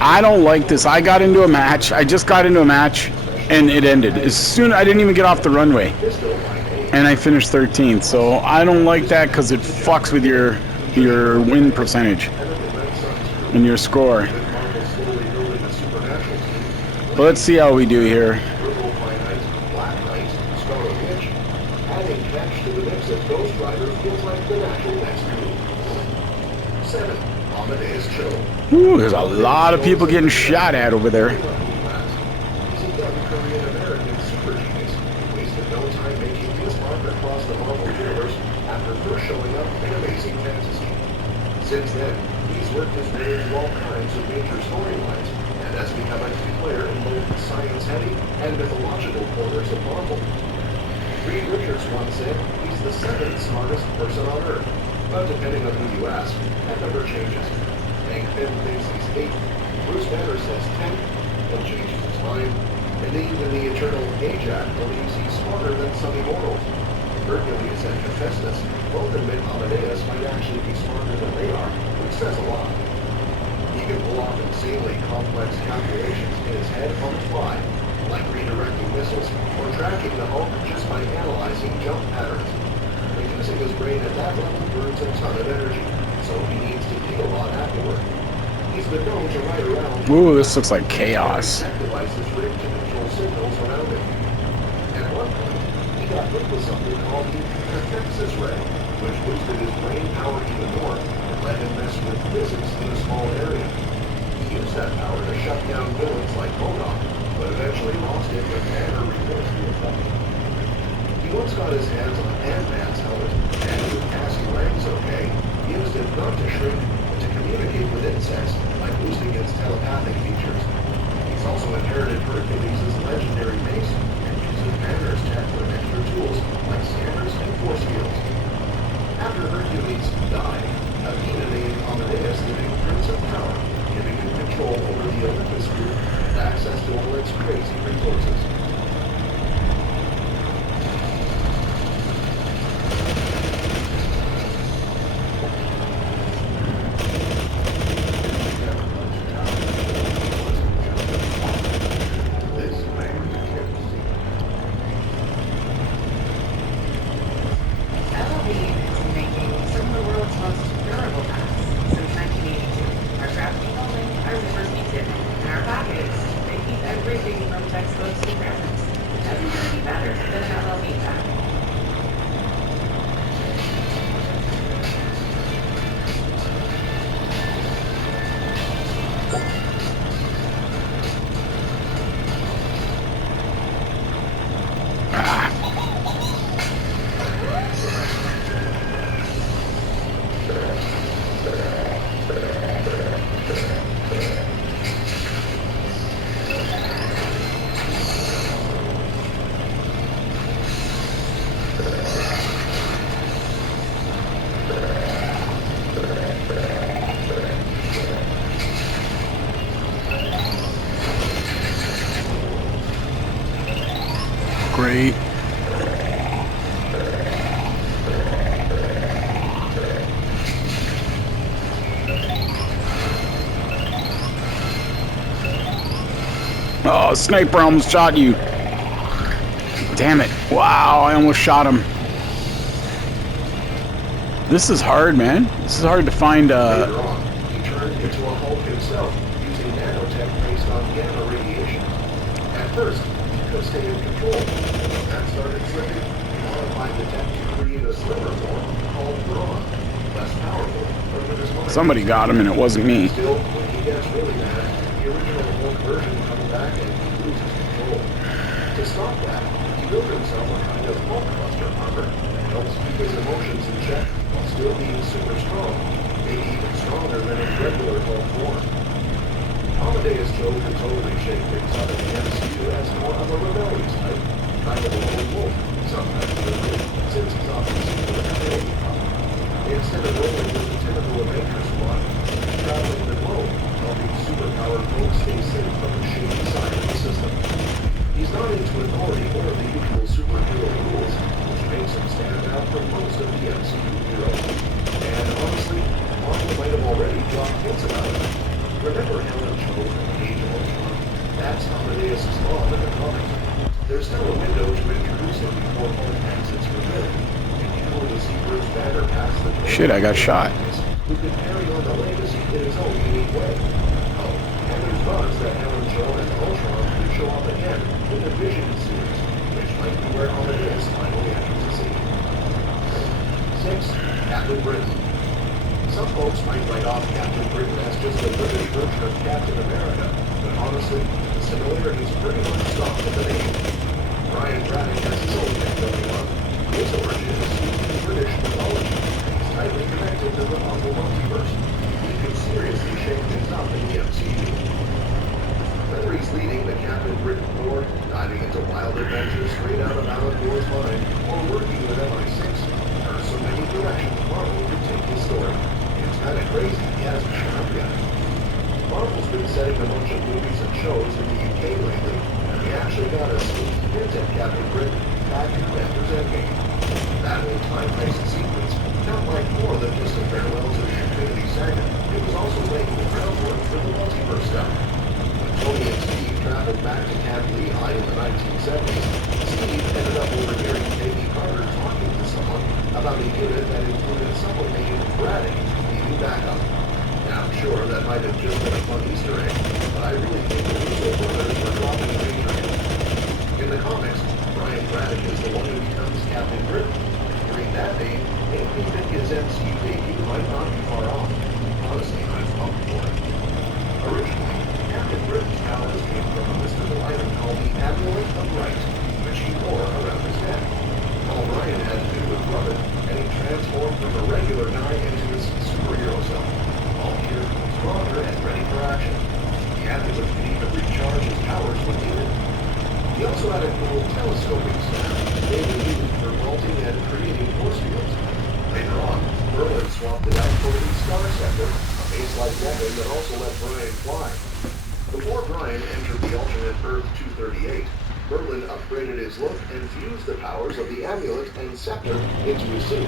I don't like this. I got into a match. I just got into a match, and it ended. As soon I didn't even get off the runway, and I finished 13th. So I don't like that because it fucks with your win percentage and your score. But let's see how we do here. Ooh, there's a lot of people getting shot at over there. Since then, he's worked his way into all kinds of major storylines and has become a key player in both the science-heavy and mythological corners of Marvel. Reed Richards once said he's the seventh smartest person on Earth, but depending on who you ask, that number changes. Hank Pym thinks he's 8th, Bruce Banner says 10th, and changes his mind, and even the eternal Ajax believes he's smarter than some immortals. Hercules and Hephaestus both admit Amadeus might actually be smarter than they are, which says a lot. He can pull off insanely complex calculations in his head on the fly, like redirecting missiles or tracking the Hulk just by analyzing jump patterns. But using his brain at that level burns a ton of energy, so he needs to dig a lot afterward. He's been known to ride around. Ooh, this looks like chaos. Devices rigged to control signals around him. At one point, he got hit with something called the cathexis ray, which boosted his brain power even more and let him mess with physics in a small area. He used that power to shut down villains like Modok, but eventually lost it when Banner reversed the effect. He once got his hands on Ant-Man's helmet, and with passing ranks okay, he used it not to shrink, but to communicate with insects by boosting its telepathic features. He's also inherited Hercules' legendary mace and uses Banner's tech with extra tools like scanners and force fields. After Hercules died, Athena named Amadeus the new Prince of Power, giving him control over the Olympus group and access to all its crazy resources. Great. Oh, sniper almost shot you. Damn it. Wow, I almost shot him. This is hard, man. This is hard to find. Later on, he turned into a Hulk himself, using nanotech based on gamma radiation. At first, he could stay in control. When that started slipping, he modified the tech to create a slimmer form called Brawn. Less powerful, but with his mind. Somebody got him, and it wasn't me. Still, when he gets really mad, the original Hulk version comes back and he loses control. To stop that, he built himself a kind of Hulkbuster armor that helps keep his emotions in check while still being super strong, maybe even stronger than in regular Hulk form. Amadeus chose to totally shake things up in the MCU as more of a rebellious type, kind of a lone wolf, sometimes literally, since he's often seen with a ability problem. Instead of rolling with the typical Avenger squad, he's traveling alone, helping superpowered folks stay safe from the shady side of the system. He's not into authority or the usual superhero rules, which makes him stand out from most of the MCU heroes. And honestly, Marvel might have already dropped hints about it. Remember Helen Cho Alias is on in the comics. There's still a window to introduce him before home exits for good. And you know the Zebra's banner past the Shit, I got shot. who can carry on the legacy in his own unique way. Oh, and there's buzz that Helen Joe and Ultron could show up again in the Vision series, which might be where Amadeus finally enters the scene. 6. Captain Britain. Some folks might write off Captain Britain as just a British version of Captain America, but honestly, the similarities pretty much stop at the name. Brian Braddock has his own thing going on. His origin is in British mythology, and he's tightly connected to the Marvel multiverse. He could seriously shake things up in the MCU. Whether he's leading the Captain Britain Corps, diving into wild adventures straight out of Alan Moore's mind, or working with MI6, there are so many directions Marvel could take his story. It's kind of crazy he hasn't shown up yet. Marvel's been setting a bunch of movies and shows in the UK lately, and we actually got a sneaky hint at Captain Britain back in Avengers Endgame. That whole time heist sequence felt like more than just a farewell to the Infinity Saga. It was also laying the groundwork for the multiverse stuff. When Tony and Steve traveled back to Camp Lehigh in the 1970s, Steve ended up overhearing Peggy Carter talking to someone about a unit that included someone named Braddock needing backup. Now, sure, that might have just been a fun Easter egg, but I really think the Russo brothers were dropping a major hint. In the comics, Brian Braddock is the one who becomes Captain Britain. Hearing that name made me think his MCU debut might not be far off. Honestly, I'm pumped for it. Originally, Captain Britain's powers came from a mystical item called the Amulet of Right, which he wore around his neck. All Brian had to do was rub it, and he transformed from a regular guy into his superhero self. All here, stronger and ready for action. The amulet could even recharge his powers when needed. He also had a cool telescoping staff, mainly used for vaulting and creating force fields. Later on, Berlin swapped it out for the Star Scepter, a base-like weapon that also let Brian fly. Before Brian entered the alternate Earth 238, Berlin upgraded his look and fused the powers of the amulet and scepter into his suit.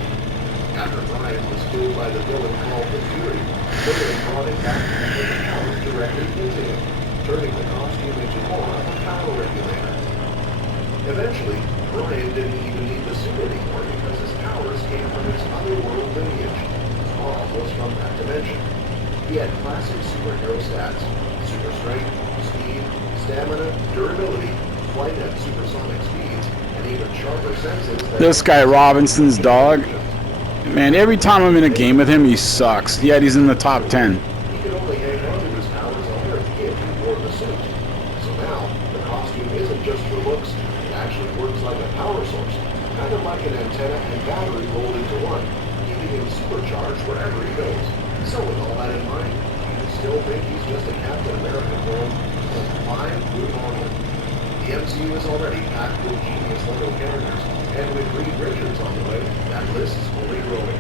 After Brian was killed by the villain called the Fury, Berlin brought it back and put the powers directly into him, turning the costume into more of a power regulator. Eventually, Brian didn't even need the suit anymore because his powers came from his otherworld lineage. All was from that dimension. He had classic superhero stats: super strength, speed, stamina, durability, flight at supersonic speeds, and even sharper senses. This guy Robinson's dog, man, every time I'm in a game with him, he sucks. Yet he's in the top 10. He could only hang on to his powers on Earth if he wore the suit. So now, the costume isn't just for looks, it actually works like a power source, kind of like an antenna and battery rolled into one, keeping him supercharged wherever he goes. So with all that in mind, you still think he's just a Captain America clone? Fine, move on. The MCU is already packed with genius little characters, and with Reed Richards on the way, that list is only growing.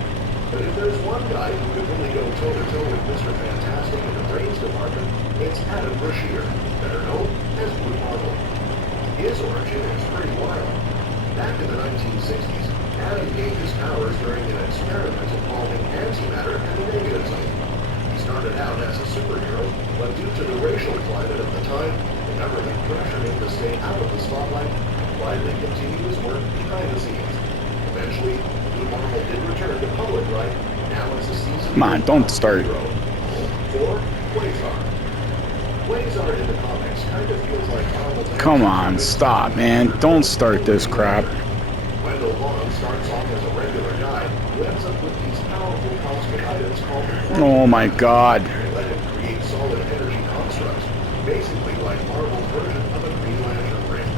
But if there's one guy who could really go toe-to-toe with Mr. Fantastic in the brains department, it's Adam Brashear, better known as Blue Marvel. His origin is pretty wild. Back in the 1960s, Adam gained his powers during an experiment involving antimatter and the negative zone. He started out as a superhero, but due to the racial climate of the time, the government pressured him to stay out of the spotlight and quietly continue his work behind the scenes. Eventually, Blue Marvel did return to public light, now as a season. Come on, don't start. 4. Quasar. Quasar in the comics kind of feels like Marvel's. Come on, stop, man. Don't start this crap. Wendell Vaughn starts off as a regular guy who ends up with these powerful cosmic items called the Oh my god. They let him create solid energy constructs, basically like Marvel's version of a Green Lantern ring.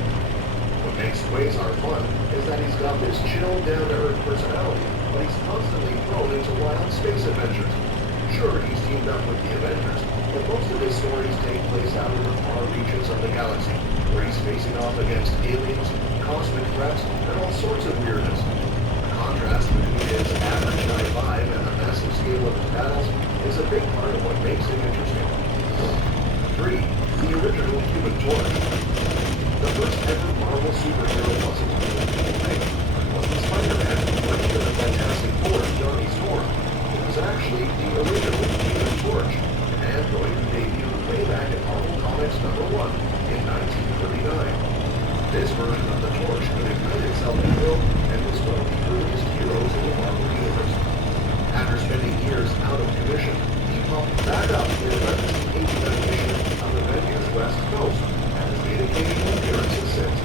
What makes Quasar fun is that he's got this chill, down-to-earth personality, but he's constantly thrown into wild space adventures. Sure, he's teamed up with the Avengers, but most of his stories take place out in the far reaches of the galaxy, where he's facing off against aliens, cosmic threats, and all sorts of weirdness. The contrast between his average high vibe and the massive scale of his battles is a big part of what makes him interesting. 3. The original Human Torch. The first ever Marvel superhero wasn't even fake. It wasn't Spider-Man, or even the Fantastic Four of Johnny Storm. It was actually the original Human Torch, an android who debuted way back in Marvel Comics #1 in 19 1939. This version of the torch could ignite itself at will and was one of the earliest heroes in the Marvel Universe. After spending years out of commission, he popped back up in emergency agent mission on the Avengers West Coast and has made occasional appearances since.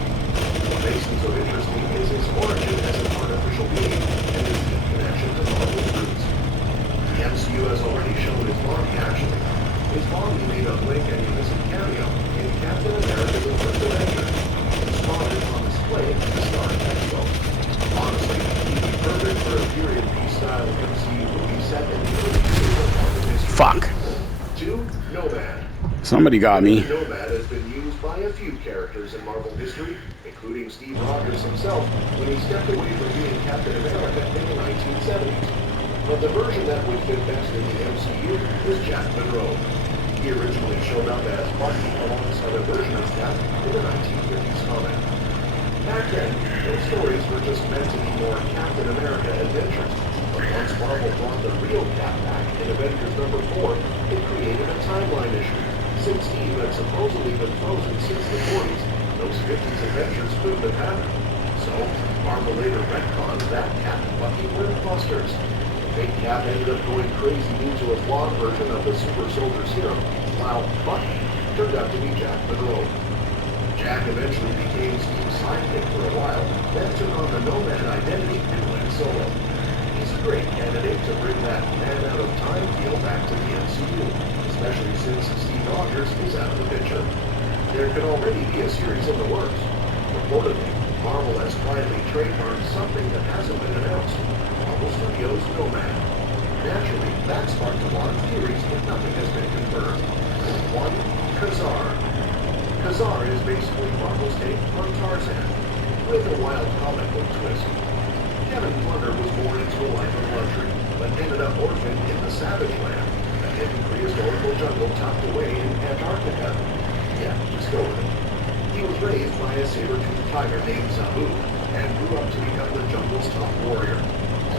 What makes him so interesting is his origin as an artificial being and his deep connection to Marvel's roots. The MCU has already shown his body actually. His body made a Blink and Innocent cameo in Captain America the First Avenger, spotted on display at the Star Expo. Honestly, he'd be perfect for a period piece-style MCU movie set in the early days of Marvel history. Fuck. 2. Nomad. Somebody got me. Nomad has been used by a few characters in Marvel history, including Steve Rogers himself when he stepped away from being Captain America in the 1970s. But the version that would fit best in the MCU is Jack Monroe. He originally showed up as Bucky alongside a version of Cap in the 1950s comic. Back then, those stories were just meant to be more Captain America adventures. But once Marvel brought the real Cap back in Avengers number 4, it created a timeline issue. Since Steve had supposedly been frozen since the 40s, those 50s adventures couldn't have happened. So, Marvel later retconned that Cap and Bucky were imposters. Big Cap ended up going crazy into a flawed version of the super soldier serum, while Bucky turned out to be Jack Monroe. Jack eventually became Steve's sidekick for a while, then took on the Nomad identity and went solo. He's a great candidate to bring that man out of time feel back to the MCU, especially since Steve Rogers is out of the picture. There could already be a series in the works. Reportedly, Marvel has quietly trademarked something that hasn't been announced. Marvel Studios Nomad. Naturally, that sparked a lot of theories, but nothing has been confirmed. 1. Khazar. Khazar is basically Marvel's take on Tarzan, with a wild comic book twist. Kevin Plunder was born into a life of luxury, but ended up orphaned in the Savage Land, a hidden prehistorical jungle tucked away in Antarctica. Yeah, just go with it. He was raised by a saber-toothed tiger named Zabu, and grew up to become the jungle's top warrior.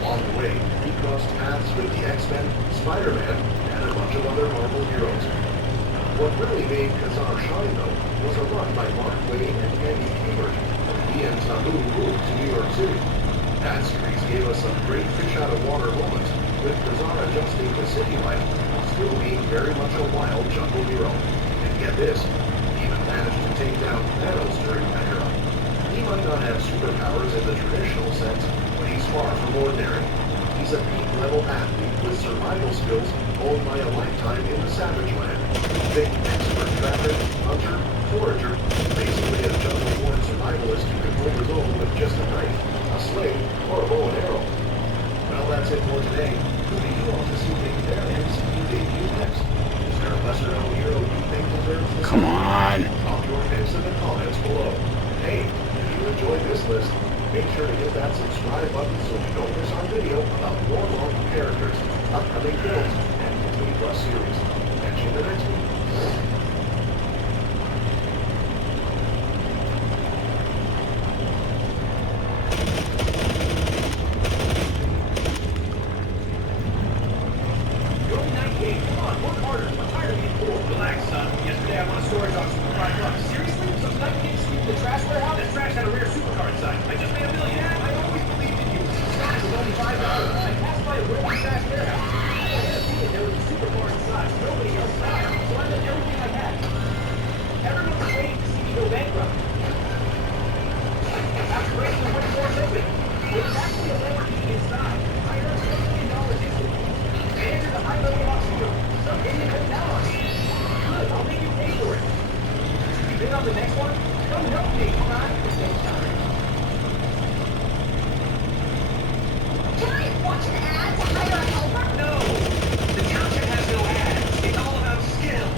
Along the way, he crossed paths with the X-Men, Spider-Man, and a bunch of other Marvel heroes. What really made Khazar shine, though, was a run by Mark Waid and Andy Kubert when he and Zabu moved to New York City. That series gave us some great fish-out-of-water moments, with Khazar adjusting to city life while still being very much a wild jungle hero. And get this, he even managed to take down Thanos during that era. He might not have superpowers in the traditional sense, but he's far from ordinary. He's a peak-level athlete with survival skills honed by a lifetime in the Savage Land. Think expert trapper, hunter, forager, basically a jungle-born survivalist who can hold his own with just a knife, a sling, or a bow and arrow. Well, that's it for today. Who do you want to see make their MCU debut next? Is there a lesser-known hero you think deserves this? Come on. Drop your picks in the comments below. Hey, if you enjoyed this list, make sure to hit that subscribe button so you don't miss our video about more Marvel characters, upcoming films, and Disney Plus series. Catch you in the next one. Relax, son. Yesterday I won a storage auction for $5. Seriously? So tonight we get to sleep in the trash warehouse? That trash had a rare supercar inside. I just made $1 million. I always believed in you. Stock was only $5. I passed by a rare trash warehouse. I had a feeling there was a supercar inside. Nobody else found it. So I left everything I had. Everyone was waiting to see me go bankrupt. After breaking the window doors open, there was actually a Lamborghini inside. I earned $1 million instantly. I entered the high-level auction room. Some idiot went down on me. Good, I'll make you pay for it. You bid on the next one? Come help me, come on. Can I watch an ad to hire a helper? No! The township has no ads. It's all about skill.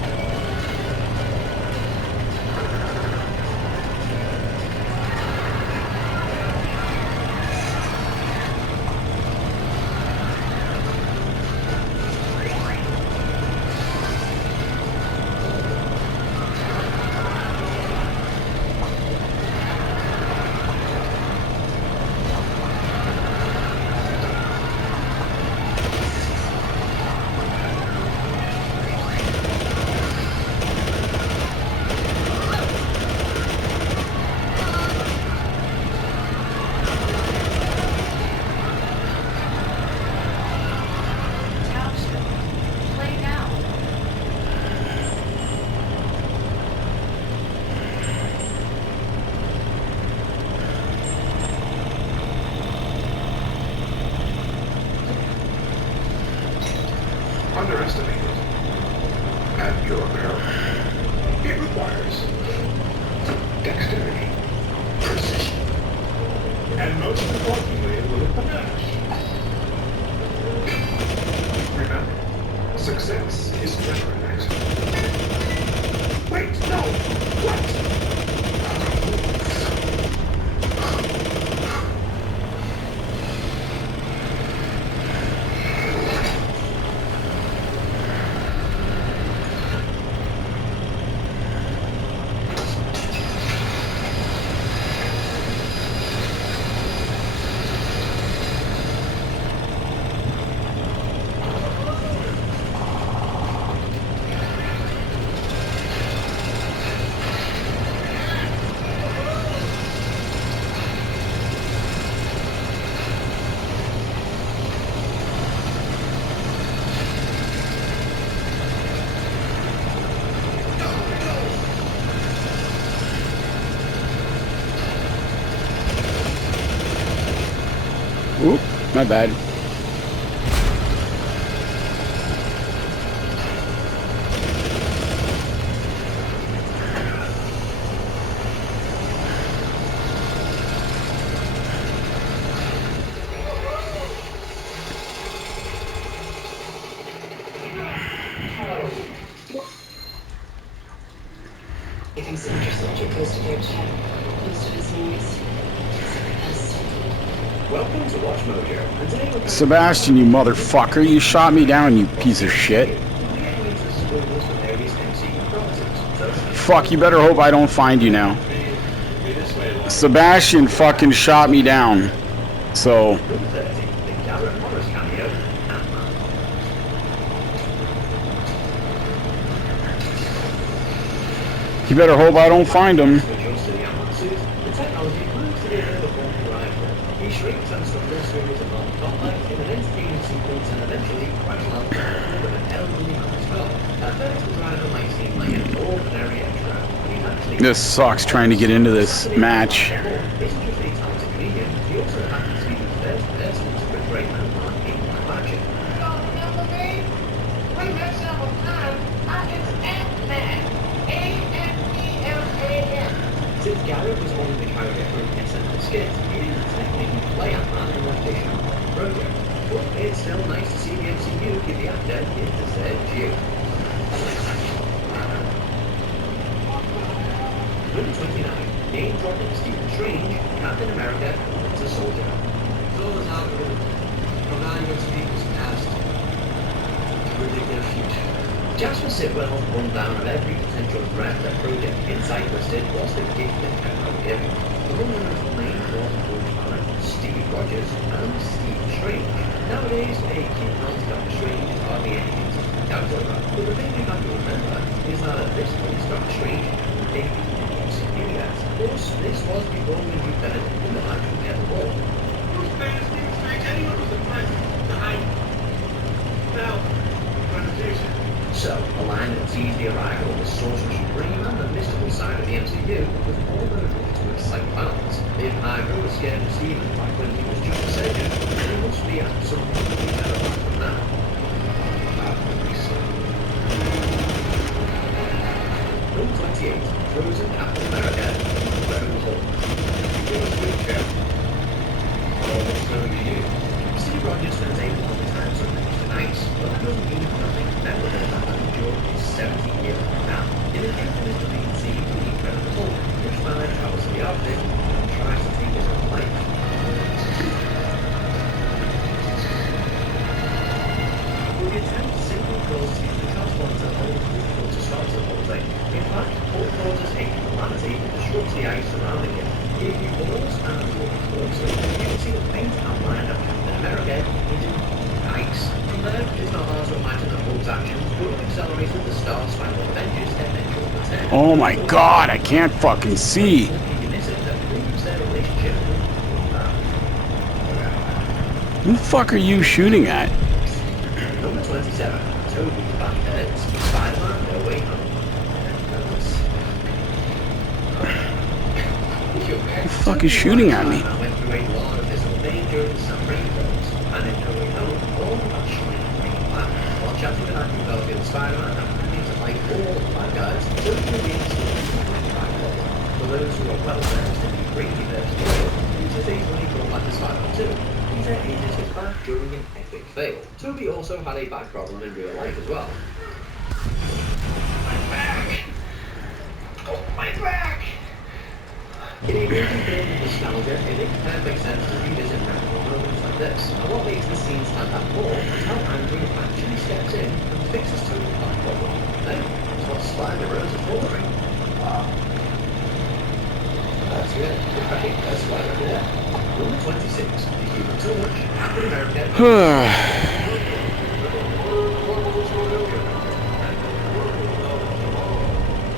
barrel. It requires dexterity, precision, and most importantly, a little panache. Remember, success is never an accident. Wait, no! What? Oop, my bad. If you send yourself too close to their check, close to his noise, Welcome to Watch Mojo. And today we're Sebastian, you motherfucker, you shot me down, you piece of shit. Fuck, you better hope I don't find you now. Sebastian fucking shot me down. So, you better hope I don't find him. This sucks trying to get into this match. Since Garrett was only the character for an SNL skit, he didn't technically play Ant-Man in the official project. But it's still nice to see the MCU give the actor his deserved due. Number 29, name dropping Stephen Strange, Captain America, Winter Soldier. Those algorithms evaluates people's past to predict their future. Jasper Sitwell's rundown of every potential threat that Project Insight listed was the gift that kept on giving. The runners named was Bruce Banner, Steve Rogers, and Steve Strange. Nowadays, a kid non Doctor Strange is hardly anything to freak out over, but the thing you have to remember is that at this point, Doctor Strange was maybe in the MCU yet. Of course, this was before we knew Benedict Cumberbatch would get the role. Bruce Banner, Stephen Strange, anyone was the president. Now, presentation. So, a line that teased the arrival of the Sorcerer Supreme and the mystical side of the MCU was all those looking to excite fans. If Hydra was scared of Steven back when he was just a surgeon, then he must be something to be terrified from now. Number 28, Frozen Captain America, Incredible Hulk. Steve Rogers spends a lot of time on the nights, but that doesn't mean nothing better than happened during his 17-year now. In the infamous deleted scene from The Incredible Hulk, which man travels to the Arctic and tries to take his own life. Well, the attempt simply causes him to transform into a whole difficult to start the whole thing. In fact, Hulk causes a calamity that disrupts the ice surrounding it. If you pause and look closer, you can see the faint outline of Captain America hidden ice. From there, it's not hard to imagine that Hulk's actions would have accelerated the Star-Spangled Avengers' eventual return. Oh my god, I can't fucking see. Who the fuck are you shooting at? Number 27, Toby Backhead's Spider-Man No Way Home. Who the fuck is shooting at me? Went through a lot of physical danger in the Sam Raimi films, and in No Way Home, all about showing green black. While chatting with Andrew Garfield's Spider-Man and having to fight all So it will be for those who are well versed in the greatly versed world, this is easily called like the Spider-Man 2. Peter injured his back during an epic fail. Toby also had a back problem in real life as well. My back! Oh, my back! In a movie filled with nostalgia, it makes perfect sense to revisit memorable moments like this. And what makes the scene stand out more is how Andrew actually steps in and fixes Toby's back problem. Hey, that's what Spider-Rose is for, right? Wow. That's it. Right, that's why we're here. Number 26, the Human Torch, Captain America.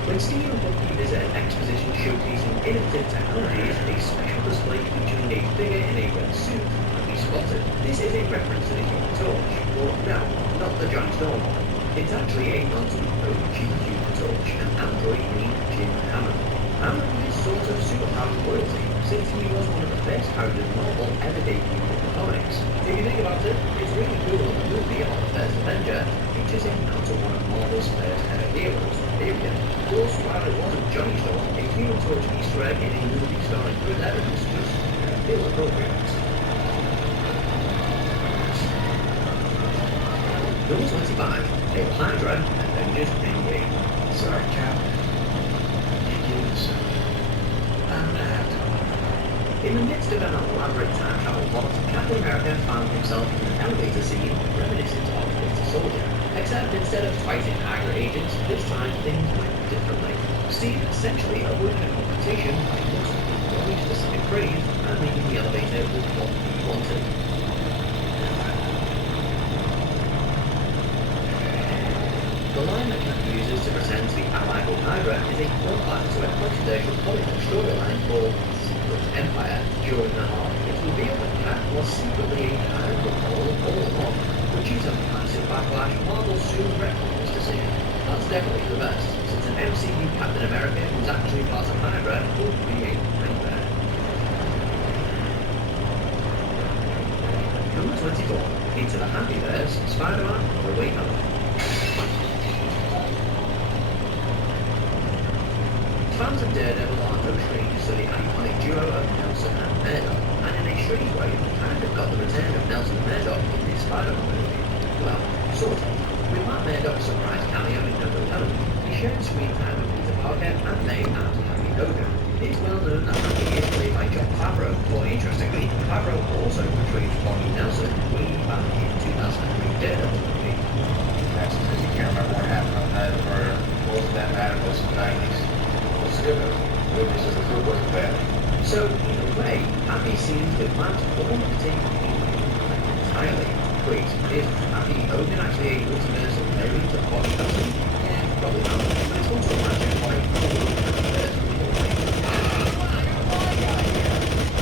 When Steve and Bucky visit an exposition showcasing innovative technologies, a special display featuring a figure in a red suit can be spotted. This is a reference to the Human Torch. Well, no, not the John Storm one. It's actually a nod to the OG Human Torch, an android named Jim Hammond. Hammond is sort of superpowered royalty, since he was one of the first characters Marvel ever debuted in the comics. If you think about it, it's really cool that the movie about the first Avenger features a nod to one of Marvel's first ever heroes, period. Of course, while it wasn't Johnny Storm, a Human Torch Easter egg in a movie starring Chris Evans just feels appropriate. Number 25, Hail Hydra, Avengers Endgame. Sorry, Cap. In the midst of an elaborate time travel plot, Captain America found himself in an elevator scene reminiscent of Winter Soldier. Except instead of fighting Hydra agents, this time things went differently. Steve essentially avoided a confrontation by constantly throwing specific praise and leaving the elevator with what he wanted. The line that Cap uses to present the allied of Hydra is a callback to a controversial comic storyline called Empire. During the arc, it's revealed that Cap was secretly a Hydra all along, which is a massive backlash Marvel soon retcons to see. That's definitely the best, since an MCU Captain America who's actually part of Hydra would be a nightmare. Number 24, Into the Happyverse, Spider-Man on the Way Home. Fans of Daredevil are no strangers to the iconic duo of Nelson and Murdock, and in a strange way, we kind of got the return of Nelson and Murdock in this Spider-Man movie. Well, sort of. With Matt Murdock's surprise cameo in No Way Home, he shared screen time with Peter Parker and May and Happy Hogan. It's well known that Happy is played by Jon Favreau, but interestingly, Favreau also portrayed Foggy Nelson way back in 2003 Daredevil movie. That's because you can't remember what happened on that, or what was that matter was the 90s. Movies as a group wasn't bad. So, in a way, Happy seems with Matt all taking entirely. Wait, is Happy Hogan actually a multiversal variant of Foggy Nelson? Yeah, probably not. But it's also imagine why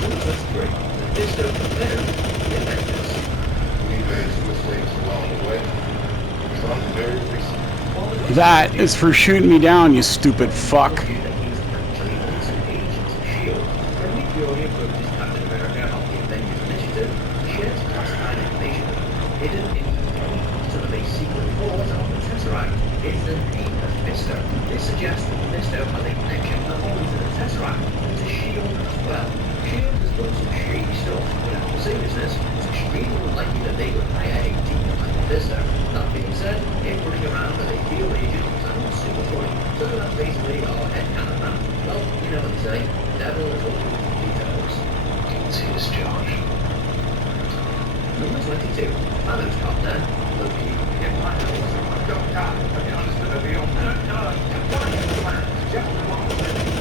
Number 23, Mephisto confirmed the Avengers. We made some mistakes along the way. Some very recent. That is for shooting me down, you stupid fuck. Fury approaches Captain America of the Avengers Initiative, shares classified information hidden in the bottom of a secret port of the Tesseract is the name of Mephisto. This suggests that Mephisto has a connection not only to the Tesseract, but to S.H.I.E.L.D. as well. S.H.I.E.L.D. has done some shady stuff, but in all seriousness, it's extremely unlikely that they would hire a demon like Mephisto. That being said, him running around as a field agent sounds super funny, so that's basically our headcanon man. Well, you know what they say, the devil is always Cheers, Josh. Number 22, Thanos Copter, Loki. Yeah, I know. Don't die. I can understand the deal. But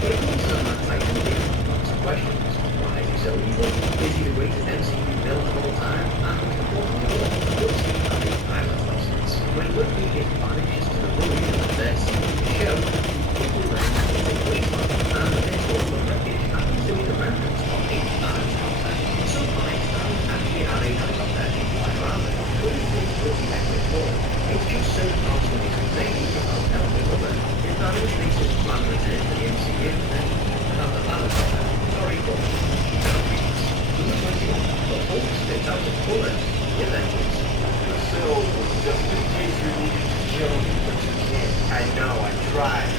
it also Matt Titan gives lots of questions. Why is he so evil? Is he the greatest MCU villain of all time? And most importantly of all, does he have a pilot license? When Loki is banished to the ruin of the first season of the show, people learn that he's a wasteland, and the next one wreckage happens to be the remnants of a Thanos Copter. Some might actually have a helicopter in flight around it, but it takes pretty accurate more. It's just so constantly complaining about helping others. If Thanos makes his plan return to the MCU, then he can have the Thanos Copter. Sorry, but Number 21, the Hulk spits out the bullet, the Avengers. The cell was just in case you needed to kill me, but you can't. I know, I tried.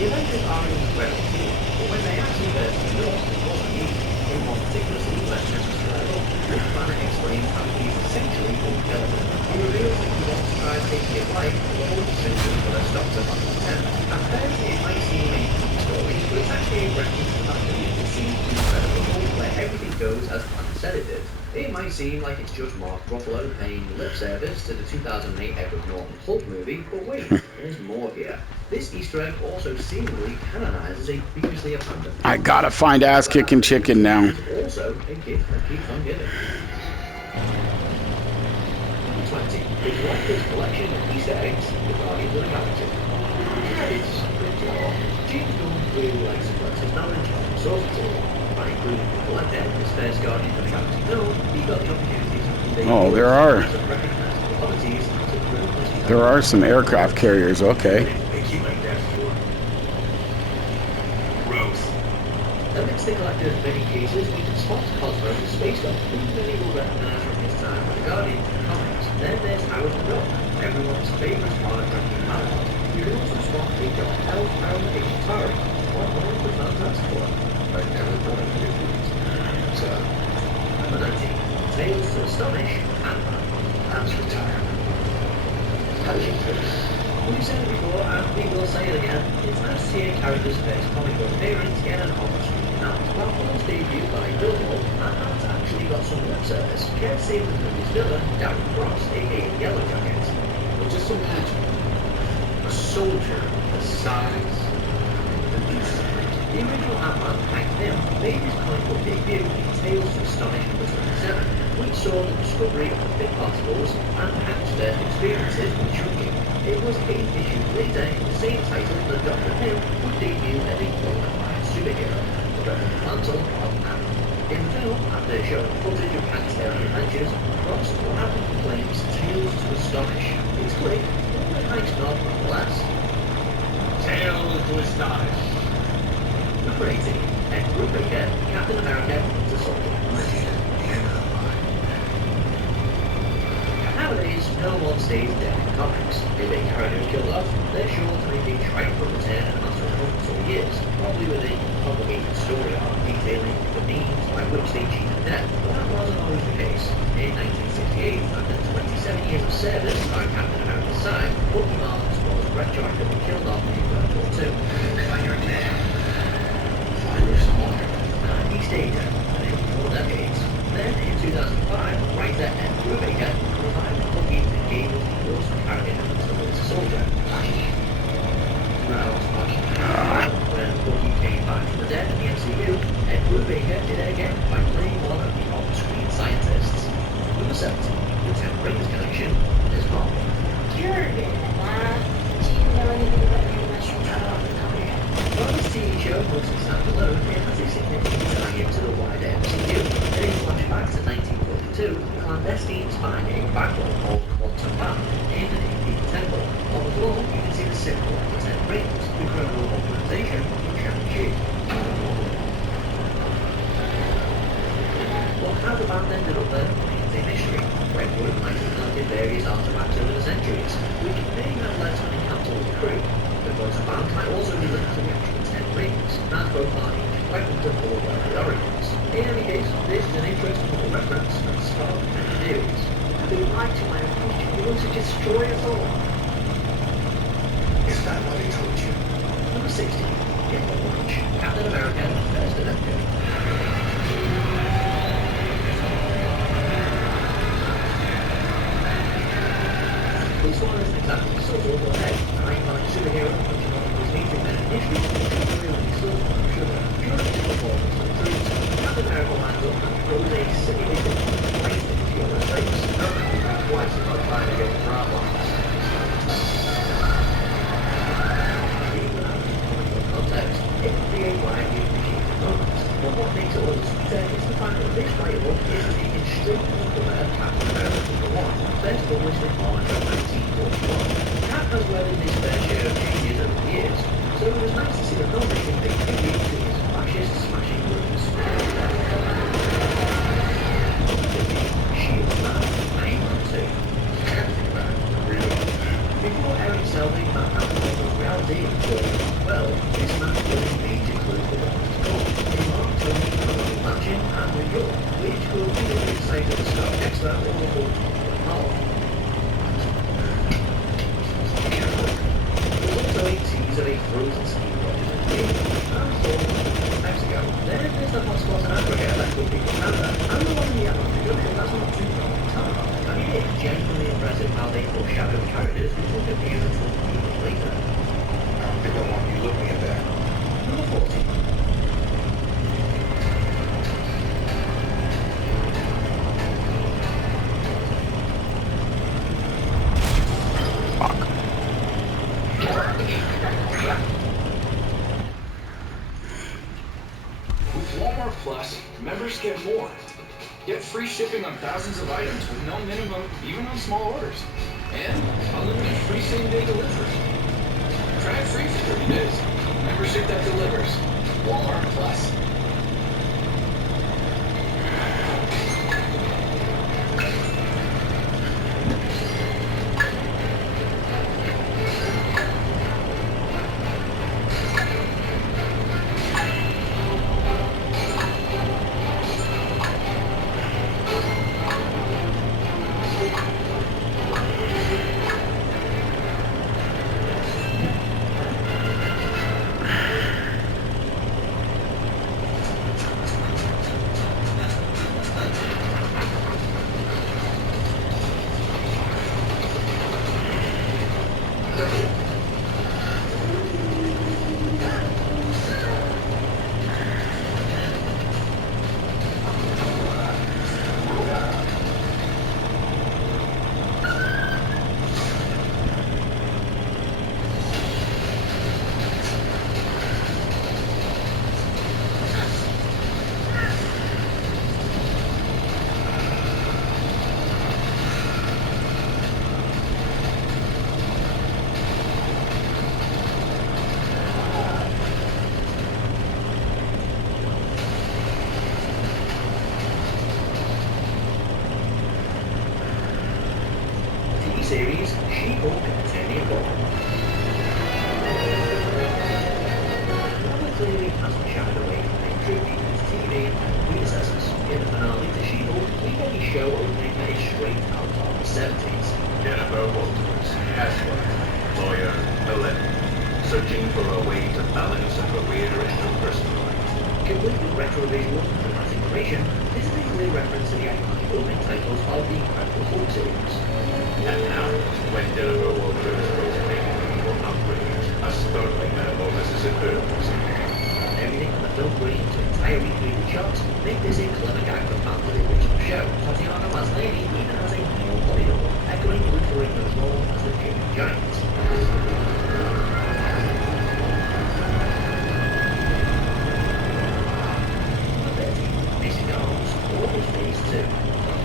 The Avengers are an incredible team, but when they actually burst the North, it wasn't easy. In one particular scene where Thanos struggled, Bruce Banner explains how he's essentially unkillable. He reveals that he wants to try taking his life, but the Hulk simply put a stop to that attempt. At first, it might seem a deep story, but it's actually a reference to the fact that you can see the Incredible Hulk where everything goes as Banner said it did. It might seem like it's just Mark Ruffalo paying lip service to the 2008 Edward Norton Hulk movie, but wait, there's more here. This Easter egg also seemingly canonizes a previously abandoned. I gotta find ass kicking chicken now. It's also a gift that keeps on giving. 20. The Collector's Collection of Easter Eggs, The Guardians of the Galaxy. It's pretty long. James Gunn really likes to flex his knowledge on source material. By including the Collector in his first Guardians of the Galaxy film, he got the opportunity to convey Oh, there are some aircraft carriers, okay. Amidst the Collector's many cases, we can spot Cosmo the space dog, who many will recognize from his time with the Guardians comics. Then there's Howard the Dog, everyone's favorite hard-drinking pilot. You can also spot a dog held around a Chitauri, or one of the Fantastic Four, but never thought of it. So, number 19, Tales to Astonish Ant-Man and Retire. We've said it before, and we will say it again. It's nice to see a character's first comic book appearance get an on-screen announced. While Paul's debut by Bill Hall, Ant-Man's actually got some web service. Courtesy of the movie's villain, Darren Cross, aka Yellow Jacket. But just imagine a soldier the size of this. The original Ant-Man, Hank Pym, made his comic book debut in Tales to Astonish number 27, which saw the discovery of the big particles and Hank's first experiences with shrinking. It was 8 issues later in the same title that Dr. Pym would debut as a glorified superhero, the Dr. Mantle of Ant-Man. In the film, after showing footage of Hank's early adventures, Cross loudly proclaims Tales to Astonish. It's quick, but a nice nod nonetheless. Tales to Astonish. Number 18, Ed Brubaker, Captain America, Winter Soldier. Nowadays, no one stays dead in comics. If a character is killed off, they're sure to make a triumphant return after hundreds of years, probably with a complicated story arc detailing the means by which they cheated death, but that wasn't always the case. In 1968, after 27 years of service by Captain America's side, Bucky Barnes was retroactively killed off in World War II. Find your dad. Find your soldier. And he stayed dead for 4 decades. Then, in 2005, writer Ed Brubaker revived Bucky and gave us the awesome character to the Winter Soldier. When Bucky came back from the dead in the MCU, Ed Brubaker did it again by playing one of the on-screen scientists. Number 17, the Ten Rings Connection is Mark. You're a bit of a laugh. Do you know anything about your mushroom travel off the top of your head? While this TV show wasn't standalone, it has a significant tie into the wider MCU. In a flashback to 1942, a clandestine spy game battle called Quantum Man in an Indian temple. On the floor, you can see the symbol of the Ten Rings, the criminal organization of Shang-Chi. Well, how the band ended up there remains a mystery. Redwood might have collected various artifacts over the centuries, which may have led to an encounter with the crew. The Quantum Band might also be linked to the actual Ten Rings, as both are ancient weapons of all their origins. In any case, this is an interesting little reference and sparked many theories. Have you lied to my approach? You want to destroy us all? Is that what I told you? Number 16, Get the Watch, Captain America, First Avenger. This one isn't exactly subtle, but hey, an iconic superhero, which was hated men initially, really still on sugar. During his performance with the troops, Captain America lands up and throws a simulated right into Fiona's face. Twice in about trying to get the ground lines. Even without the comic context, it can be a widely appreciated moment. But what makes it all the sweeter is the fact that this title is taken straight from the cover of Captain America #1, first published in March of 1941. Cap has weathered his fair share of changes over the years, so it was nice to see the film making a tribute to his fascist smashing roots. Shield Man, Iron Man 2. Before Eric Selvig found out about the reality of well, this match will indeed include the ones to come. In Mark, Tony, Conor, Matching, and New York, which will be the big site of the Scout Extra or the World North. There's also a tease of a frozen ski lodge in and for Mexico. Then there's the hotspots in Africa that could be Canada, and the one in the Atlantic Ocean that's not too far from Panama. And it is genuinely impressive how they foreshadow characters which will appear until years later. I don't think I want you looking at that. Number 40. With Walmart Plus, members get more. Get free shipping on thousands of items with no minimum, even on small orders. And unlimited free same-day delivery. Try it free for 30 days. Membership that delivers. Walmart Plus. Series, She-Hulk, Tenny Ball. Another clearly hasn't shied away from being tribute to TV and predecessors. In the finale to She-Hulk, we get a show opening that is straight out of the 70s. Jennifer Walters, housewife, lawyer, elect, searching for a way to balance a career and her personal life. Complete with retro visuals and dramatic narration, this is a clear reference to the iconic opening titles of the Incredible Hulk series. And now, when Jennifer Walters goes to make an evil upgrade, a startling metamorphosis occurs. Everything from the film green to entire recreated shots make this a clever gag for fans of the original show. Tatiana Maslany even has a male body double, echoing Luke Ferrigno's role as the Jade Giant. Missing arms, almost phase 2.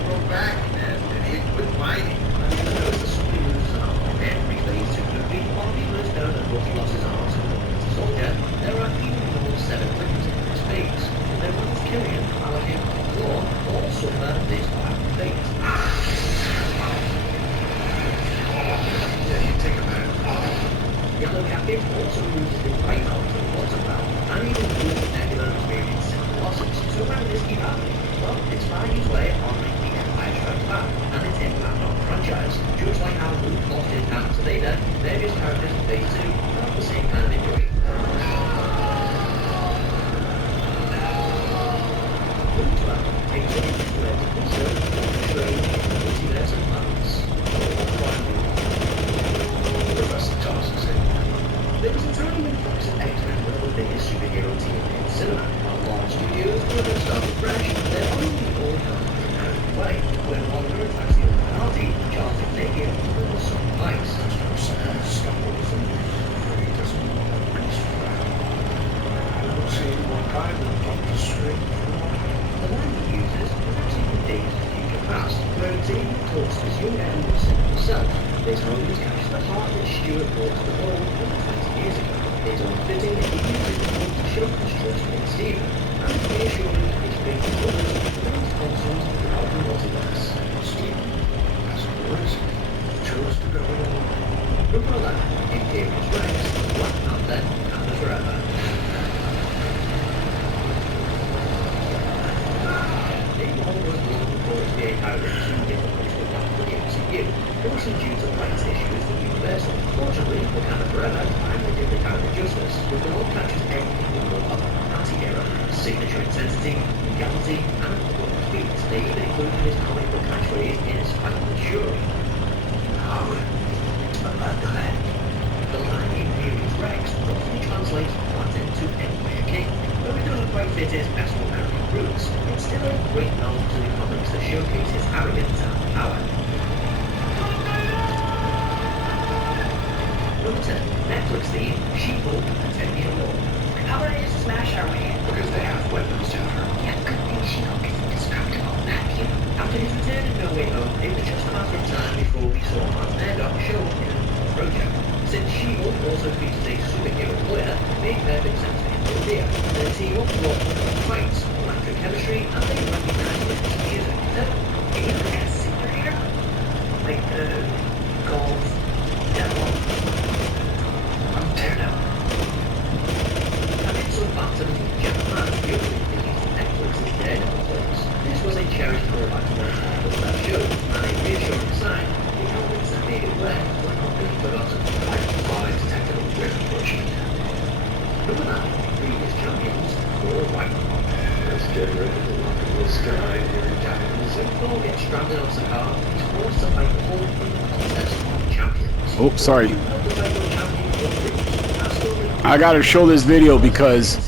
Go back, man. Idiot, quit fighting. Notice the somebody loses an arm in every phase 2 movie, while people has known that Bucky lost his arms in the Winter Soldier. There are even more 7 limbs in this phase. Their ones Killian, Paladin, Claw, all suffer this bad fate. Yeah, you take a minute. Yellow Jacket also loses his right arm to the bottom round, and even Luke and Nebula experience similar losses. So how did this keep happening? Well, it's finding its way on the Empire Strikes Back, and its impact on the franchise. Just like how Luke lost his hand to Vader, various characters in Phase 2 have the same kind of injury. Luke's back takes a huge threat to consider the strange multiverse of planets. Professor Thompson said. There was a time when Fox and X-Men were the biggest superhero team in cinema. While Marvel Studios were then started fresh, their only old way. When Wonder attacks the Illuminati, Charles Xavier was some ice. Stumbled from the he doesn't know what peace for that. I don't see what I would want to straight The line he uses is actually from Days of Future Past, where Xavier talks to his young Wilson himself. This moment captures the heart that Stuart brought to the role over 20 years ago. It's unfitting that he uses the film to show his trust in Stephen, and it's reassuring that his faith in others remains constant throughout the multiverse. Stephen, as always, chose to go alone. Number 11, Imperious Rex, Black Panther, and the captures everything we love of anti-hero, signature intensity, legality, and bold feet. They even included his comic book catchphrase in his fight with Shuri. The line in Fury's Rex roughly translates flat into Empire King. Though it doesn't quite fit his best American roots, it's still a great nod to the comics that showcase his arrogance and power. Number 10, Netflix theme, She-Hulk and 10-Year War. How about I just smash our way in? Because they have weapons, Jennifer. Yeah, good thing She-Hulk is indestructible, Matthew. After his return in No Way Home, it was just a matter of time before we saw Mark Murdock show up in another project. Since She-Hulk also features a superhero lawyer, it made perfect sense for him to appear. Their team up brought fights, electric chemistry, and they recognized his music. Are you like a superhero? Like the gold devil. I'm there now. Having some banter with Jeff Mann, the opening theme from Netflix's Daredevil films. This was a cherished callback to one time of that show, and a reassuring sign the elements that made it work were not really forgotten. Like 5 detective written bullshit. Number 9, previous champions, Paul White. Let's get ready to look in the sky here in Japanese. When Paul gets stranded on Sakar, he's forced to fight the whole in the contest of champions. Oh, sorry. You know the regular champion will lose. That's still the I gotta show this video because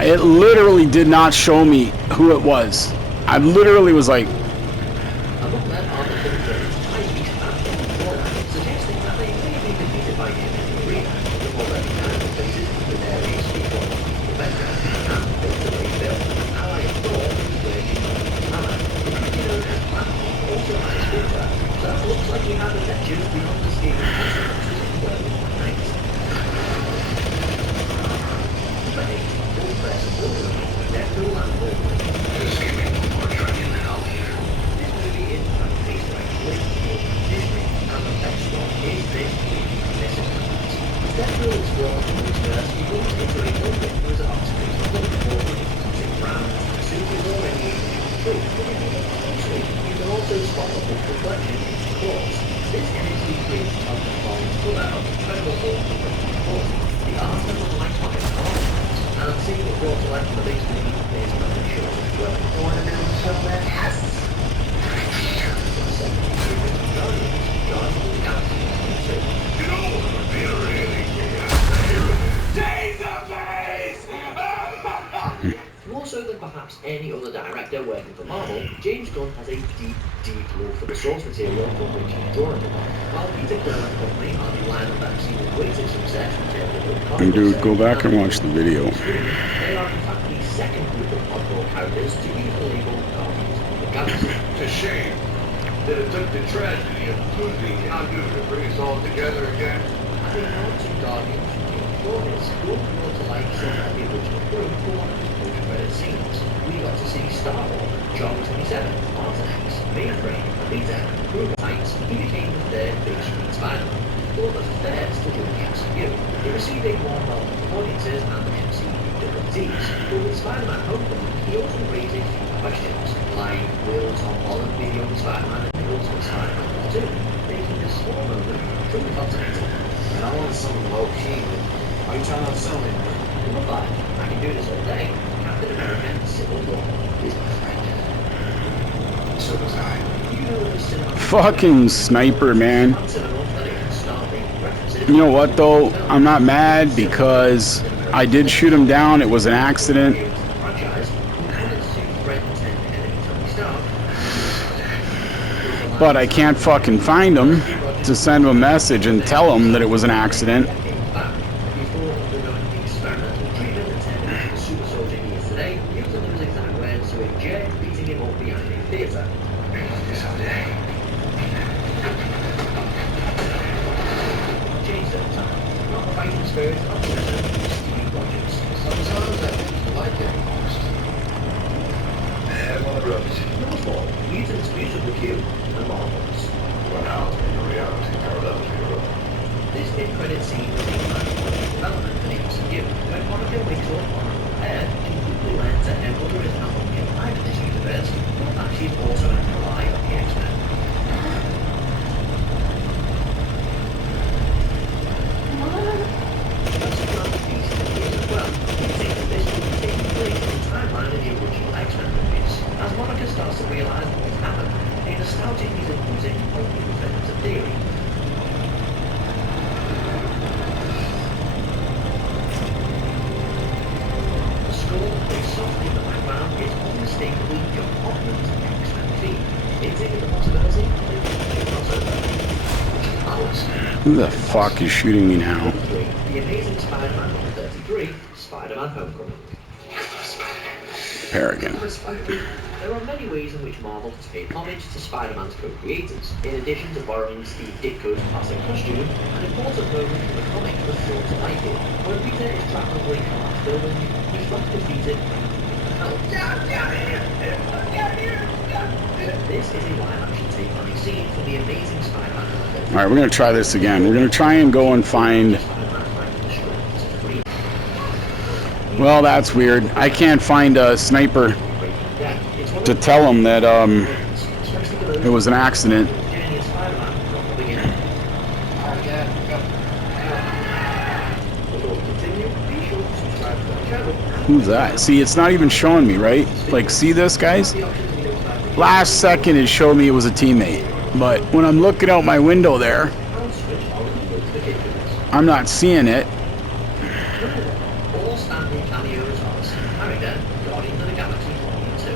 it literally did not show me who it was. I literally was like, among them are the Philippines, Tyrese and Paul, suggesting that they may be defeated by him in the arena before their mechanical faces with their HP form. Rebecca and ultimately Bill, ally of Thor, who's working on his hammer. The creature known as Platform also has a splinter, so it looks like we have a legend beyond the scheme of consequences in Werewolf Nights. Number 8, Full Press Wolverine, Deadpool and Wolverine. Just give me one more try and then I'll hear. This movie is based on Disney, and the best one is this movie, Mrs. Cant. Deadpool explores the multiverse, he runs into a open wizard obstacle to look for toxic brands, and soon is already true. Closely, you can also spot the book reflection in his claws. This image recreates of the volume's colour of Incredible Hulk from 1940. The art of the iconic art, and the sequel brought to life for the base movie based on the show as well. Want to build a show that has You know what would be a really More so than perhaps any other director working for Marvel, James Gunn has a deep, deep love for the source material from which he's drawing from. While Peter Quill and company are the line that have seen the greatest success in terms of comic dude, go back and watch the video. They are in fact the second group of oddball characters to use the label Guardians of the Galaxy. It's a shame that it took the tragedy of losing Yondu to bring us all together again. As a nod to Guardians from King Claudius, Gunn brought to life some of the original crew for one of his post-credit scenes. We got to see Star-Lord, John 27, Artex, Mainframe, Peter, Crew Tights. He became the third big screen Spider-Man. Or the first to join the MCU. He received a warm welcome from audiences and the MCU devotees. But with Spider-Man Homecoming, he also raised a few questions, like will Tom Holland be the only Spider-Man in the Ultimate Spider-Man 2, making this small moment truly fascinating. And I want something low-key. Why are you trying to sell me? Number 5, I can do this all day. Captain America Civil War is my friend. So was I. You know the cinema. Fucking sniper, man. You know what though? I'm not mad because I did shoot him down. It was an accident. But I can't fucking find him to send him a message and tell him that it was an accident. Sometimes I think you like it most. And one of the rubbish. Number 4, Mutants Musical Q and Marvels. Run out in a reality parallel to your own. This mid-credit scene was a mind-blowing development for the MCU. When Monica wakes up on an air, she quickly learns that her mother is not only alive in this universe, but that she's also an ally of the X-Men. unmistakably your opponent's X-Men feet. Hinting at the possibility of a future crossover. Hours. Who the fuck is shooting me now? 33, The Amazing Spider-Man number 33, Spider-Man Homecoming. Paragon. There are many ways in which Marvel has paid homage to Spider-Man's co-creators. In addition to borrowing Steve Ditko's classic costume, an important moment from the comic was brought to life here. When Peter is trapped under a collapsed building, he's left defeated and this is a live-action take on a scene from the Amazing Spider-Man novel. Alright, we're gonna try this again. We're gonna try and go and find... Well, that's weird. I can't find a sniper to tell him that it was an accident. Who's that? See, it's not even showing me, right? Like, see this, guys? Last second it showed me it was a teammate. But when I'm looking out my window there, I'm not seeing it. All standing cameos are America, Guardians of the Galaxy Volume 2.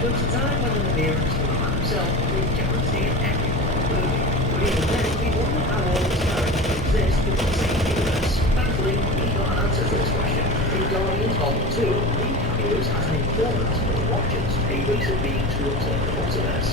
There was a time when an appearance from the man himself would guarantee an epic movie. But even then, we wonder how all these characters exist in the same universe. Thankfully, we got an answer to this question. In Guardians Volume 2, Lee cameos as an informant for the Watchers, a race of beings who observe the multiverse.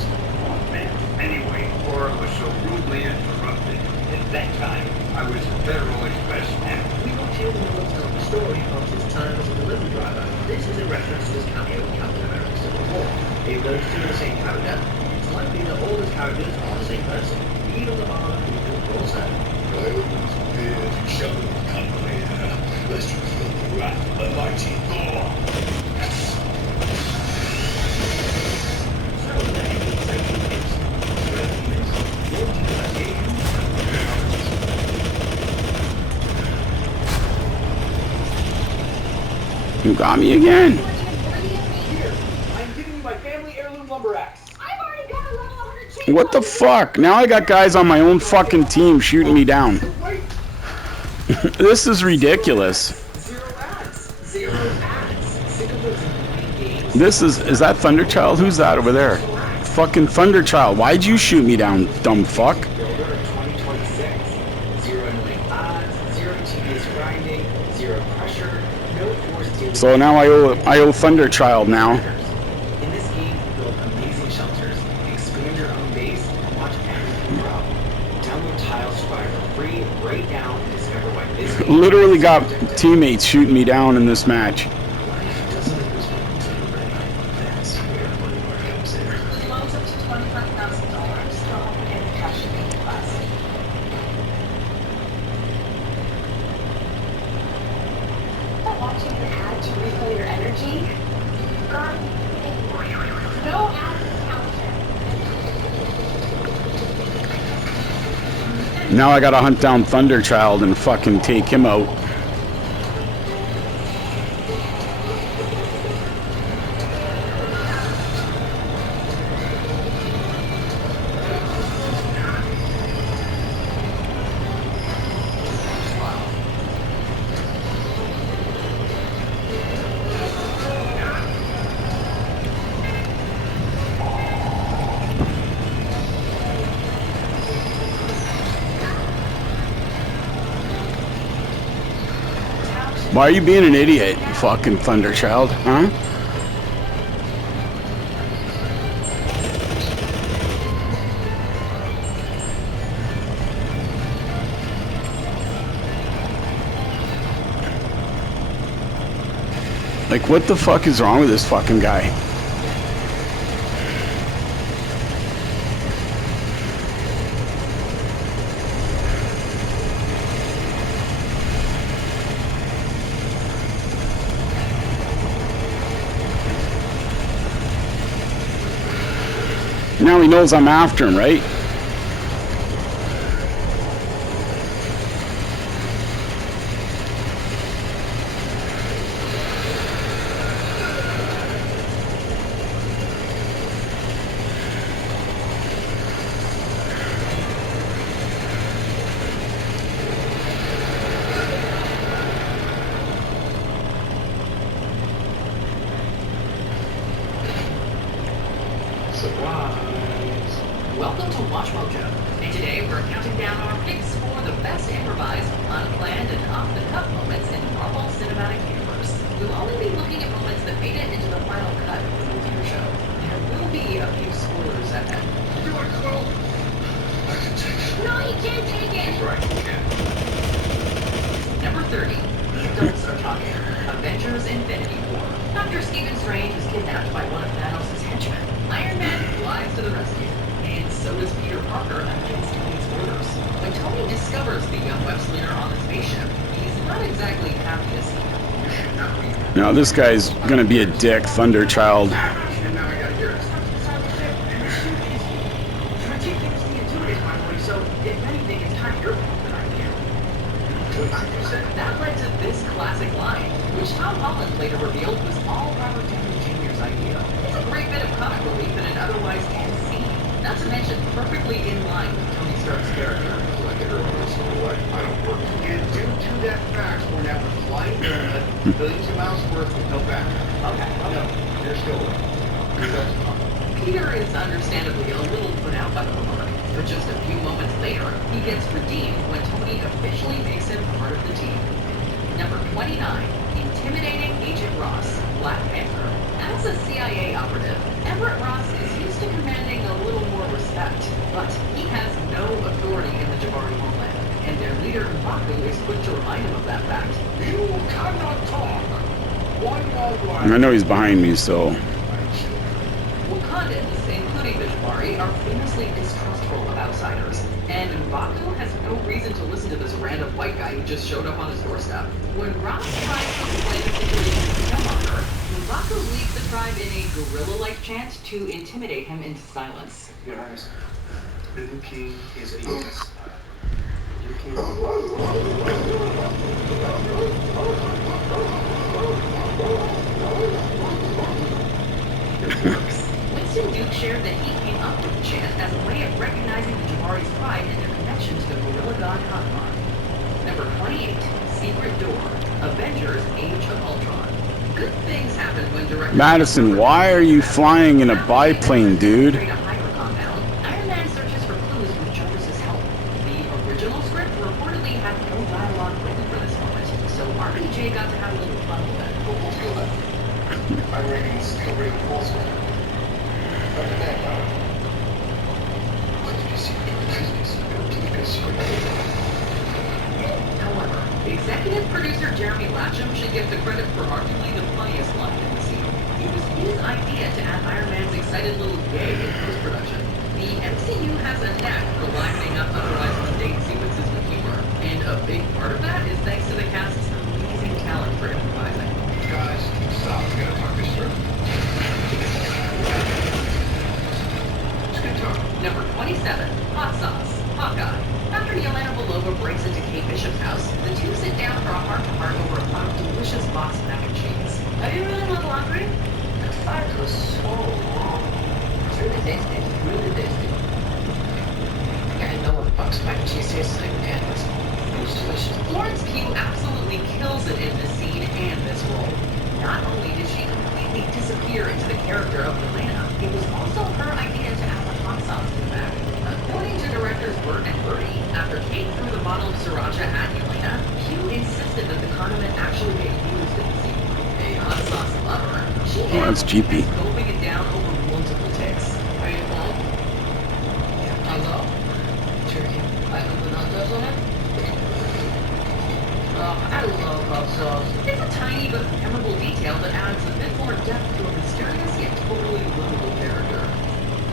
Anyway, Cora was so rudely interrupted. At that time, I was Federalist best man. We watch him when he telling the story of his time as a delivery driver. This is a reference to his cameo in Captain America Civil War. Even though it's two of the same character, it's likely that all his characters are the same person, even the father who killed Rosa. Lest you feel the wrath of the mighty Thor. So, the heavy exciting is You got me again. Here, I'm giving you my family heirloom lumber axe. I've already got a level 100 What the fuck? Now I got guys on my own fucking team shooting me down. This is ridiculous. Zero ads. Zero ads. Sick of those games. This is that Thunderchild? Who's that over there? Fucking Thunderchild. Why'd you shoot me down, dumb fuck? Builder of 2026. Zero annoying ads. Zero tedious grinding. Zero pressure. No forced dealing. So now I owe Thunderchild now. In this game, build amazing shelters, expand your own base, and watch everything grow. Download Tile Squire for free right now and discover why this game Literally got teammates shooting me down in this match. life doesn't always welcome to you ready. That's where money work comes in. Loans up to $25,000. Don't forget the cash payment class. Watching an ad to refill your energy. God, no ad counter. Now I gotta hunt down Thunderchild and fucking take him out. Why are you being an idiot, you fucking Thunderchild, huh? Like, what the fuck is wrong with this fucking guy? Now he knows I'm after him, right? 2:30. The adults are talking. Avengers Infinity War. Dr. Stephen Strange is kidnapped by one of Thanos' henchmen. Iron Man flies to the rescue. And so does Peter Parker against Tony's orders. When Tony discovers the young web slinger on the spaceship, he's not exactly happy to see him. You should not read that. Now this guy's gonna be a dick, Thunderchild. And now I gotta hear it. Ridiculously intuitive, by the way, so if anything, it's kind of your fault that I'm here. That led to this classic line, which Tom Holland later revealed was all Robert Downey Jr.'s idea. It's a great bit of comic relief in an otherwise tense scene. Not to mention, perfectly in line with Tony Stark's character. Like everyone else in the way, I don't work. And due to that fact, we're now in flying donut, billions of miles worth with no backup. Okay. No, you're still with. Peter is understandably a little put out by the remark, but just a few moments later, he gets redeemed when Tony officially makes him part of the team. Number 29, intimidating Agent Ross, Black Panther. As a CIA operative, Everett Ross is used to commanding a little more respect, but he has no authority in the Jabari homeland, and their leader M'Baku is quick to remind him of that fact. You cannot talk. One more I know he's behind me, so Wakandans, including the Jabari, are famously distrustful of outsiders, and M'Baku has no reason to listen to this random white guy who just showed up on his doorstep. When Ross tries to explain the situation to Killmonger, M'Baku leads the tribe in a guerrilla-like chant to intimidate him into silence. Your Highness, the new king is a yes. Your king. Winston Duke shared that he came up with the chant as a way of recognizing the Jabari's pride and their connection to the gorilla god Khanmar. Number 28, Secret Door, Avengers Age of Ultron. Good things happen when directors... Madison, why are you flying in a biplane, dude? Iron Man searches for clues with Jarvis's help. The original script reportedly had no dialogue written for this moment, so RPJ got to have a little fun with it. I'm reading this story of Wolfsman. What did that know? What did you see? However, executive producer Jeremy Latcham should get the credit for arguably the funniest line in the scene. It was his idea to add Iron Man's excited little gay in post-production. The MCU has a knack for livening up otherwise mundane sequences with humor, and a big part of that is thanks to the cast's amazing talent for improvising. Guys, stop. We gotta talk this through. Just gonna talk. Number 27, Hot Sauce, Hawkeye. After Yelena Belova breaks into Kate Bishop's house, the two sit down for a heart-to-heart over a pot of delicious boxed mac and cheese. Are you really not hungry? The fight was so long. It's really tasty. Really tasty. I know what box mac and cheese tastes like, man. It's delicious. Florence Pugh absolutely kills it in this scene and this role. Not only did she completely disappear into the character of Yelena, it was also her idea to add the hot sauce to the back. According to directors Burt and Bertie, after Kate threw the bottle of sriracha at Yelena, Pugh insisted that the condiment actually get used in the scene. A hot sauce lover, she that's cheapy. gulping it down over multiple takes. Are you full? Hello? Turkey. I put the nachos on it? I love hot sauce. It's a tiny but memorable detail that adds a bit more depth to a mysterious yet totally lovable character.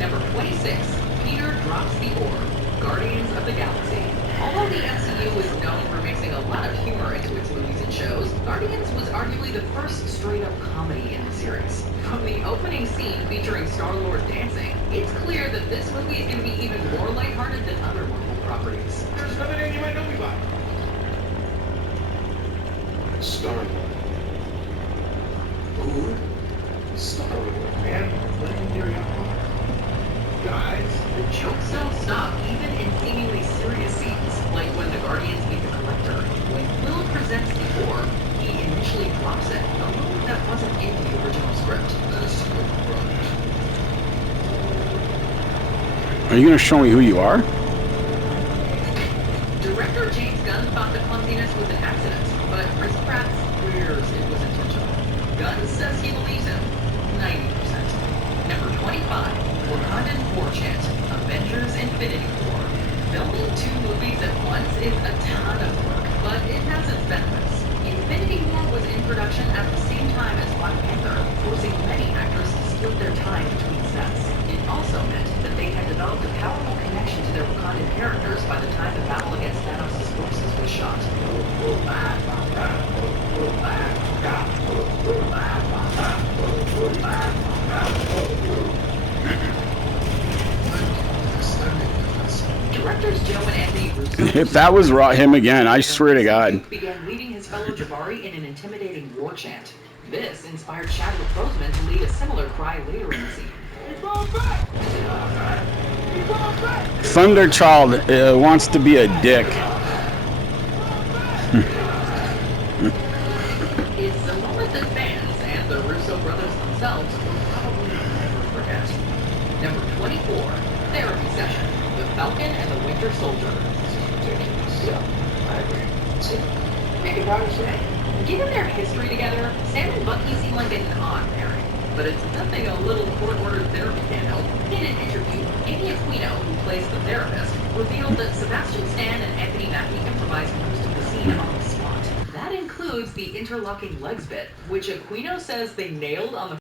Number 26, Peter drops the orb, Guardians of the Galaxy. Although the MCU is known for mixing a lot of humor into its movies and shows, Guardians was arguably the first straight-up comedy in the series. From the opening scene featuring Star-Lord dancing, it's clear that this movie is going to be even more lighthearted than other Marvel properties. There's another name you might know me by. Star-Lord. Who? Star-Lord, man. Legendary outlaw. Guys, The jokes don't stop, even in seemingly serious scenes, like when the Guardians meet the Collector. When Will presents the orb, he initially drops it, a move that wasn't in the original script. Are you gonna show me who you are? Director James Gunn thought the clumsiness was an accident, but Chris Pratt swears it was intentional. Gunn says he believes him, 90%. Number 25, Wakandan War Chant, Avengers Infinity War. Filming two movies at once is a ton of work, but it has its benefits. production at the same time as Black Panther, forcing many actors to split their time between sets. It also meant that they had developed a powerful connection to their Wakandan characters by the time the battle against Thanos' forces was shot. Directors Joe and Anthony Russo If that was him again, I swear to God. began leading his fellow Jabari in an intimidating war chant. This inspired Chadwick Boseman to lead a similar cry later in the scene. Thunderchild wants to be a dick. It's a moment that fans and the Russo brothers themselves will probably never forget. Number 24, Therapy Session, The Falcon and the Winter Soldier. This is ridiculous. Yeah, I agree. See, making progress today. Given their history together, Sam and Bucky seem like an odd pairing. But it's nothing a little court-ordered therapy can't help. In an interview, Amy Aquino, who plays the therapist, revealed that Sebastian Stan and Anthony Mackie improvised most of the scene on the spot. That includes the interlocking legs bit, which Aquino says they nailed on the